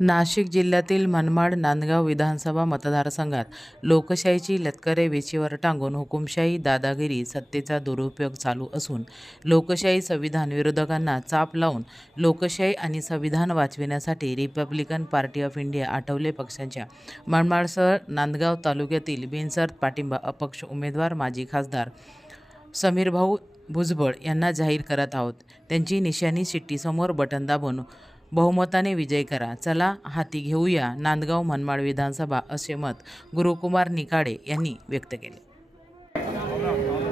नाशिक जिल्ह्यातील मनमाड नांदगाव विधानसभा मतदारसंघात लोकशाहीची लतकरे वेचीवर टांगून हुकुमशाही दादागिरी सत्तेचा दुरुपयोग चालू असून लोकशाही संविधान विरोधकांना चाप लावून लोकशाही आणि संविधान वाचविण्यासाठी Republican party of India Athawale पक्षांच्या मनमाडसह नांदगाव तालुक्यातील बिनसरत पाठिंबा अपक्ष उमेदवार माजी खासदार समीरभाऊ भुजबळ यांना जाहीर करत आहोत. त्यांची निशाणी शिट्टीसमोर बटन दाबून बहुमताने विजय करा. चला हाती घेऊया नांदगाव मनमाड विधानसभा असे मत गुरुकुमार निकाडे यांनी व्यक्त केले.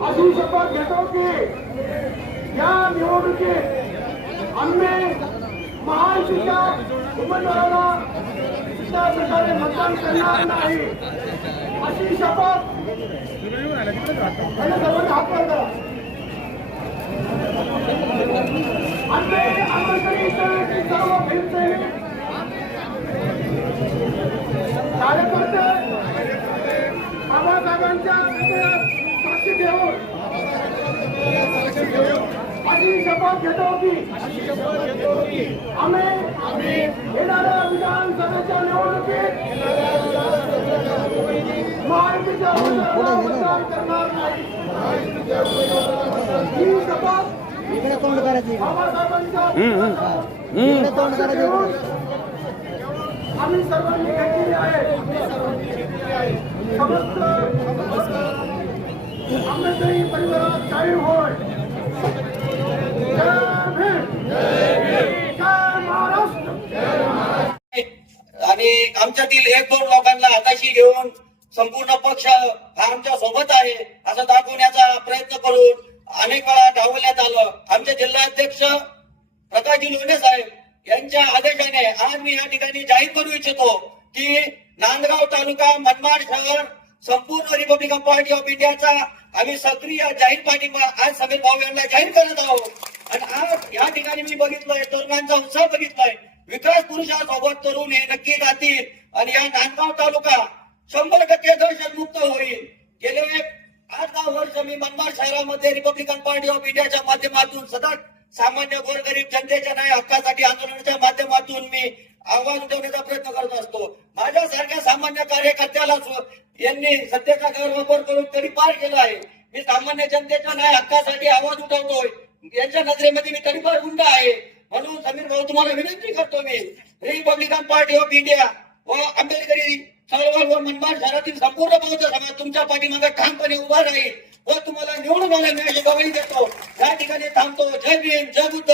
अशी शपथ कार्यकर्ते बाबासाहेबांच्या हृदयात साक्षी घेऊन अशी शपथ घेतो की आम्ही येणाऱ्या विधानसभेच्या निवडणुकीत महायुतीच्या करणार नाही. ही शपथ करायचे इकडे तोंड करायचे परिवारात होय. जय भीम. जय महाराष्ट्र. आणि आमच्यातील एक दोन लोकांना हाताशी घेऊन संपूर्ण पक्ष हा आमच्यासोबत आहे असं दाखवण्याचा प्रयत्न करून अनेक वेळा डावलण्यात आलं. आमचे जिल्हाध्यक्ष प्रकाशजी लोणे साहेब यांच्या आदेशाने आज मी या ठिकाणी जाहीर करू इच्छितो की नांदगाव तालुका मनमाड शहर संपूर्ण रिपब्लिकन पार्टी ऑफ इंडियाचा आम्ही सक्रिय जाहीर पाठिंबा आज समीर भाऊ यांना जाहीर करत आहोत. आणि आज या ठिकाणी मी बघितलंय तरुणांचा उत्साह बघितलाय. विकास पुरुषासोबत तरुण हे नक्की जातील आणि या नांदगाव तालुका शंभर टक्के दहशतमुक्त होईल. गेले आठ दहा वर्ष मी मनमाड शहरामध्ये रिपब्लिकन पार्टी ऑफ इंडियाच्या माध्यमातून सतत सामान्य गोरगरीब जनतेच्या न्याय हक्कासाठी आंदोलनाच्या माध्यमातून मी आवाज उठवण्याचा प्रयत्न करत असतो. माझ्यासारख्या सामान्य कार्यकर्त्याला यांनी सत्तेचा गैरवापर करून तरी पार केला आहे मी सामान्य जनतेच्या न्याय हक्कासाठी आवाज उठवतोय. यांच्या नजरेमध्ये मी तरी फार गुंड आहे. म्हणून समीर भाऊ तुम्हाला विनंती करतो मी रिपब्लिकन पार्टी ऑफ इंडिया व आंबेडकरी चळवळ व मनमाड शहरातील संपूर्ण बौद्ध समाज तुमच्या पाठीमागे ठामपणे उभा राहील व तुम्हाला निवडून आल्याने मी गवाही देतो. या ठिकाणी थांबतो. जय भीम जय बुद्ध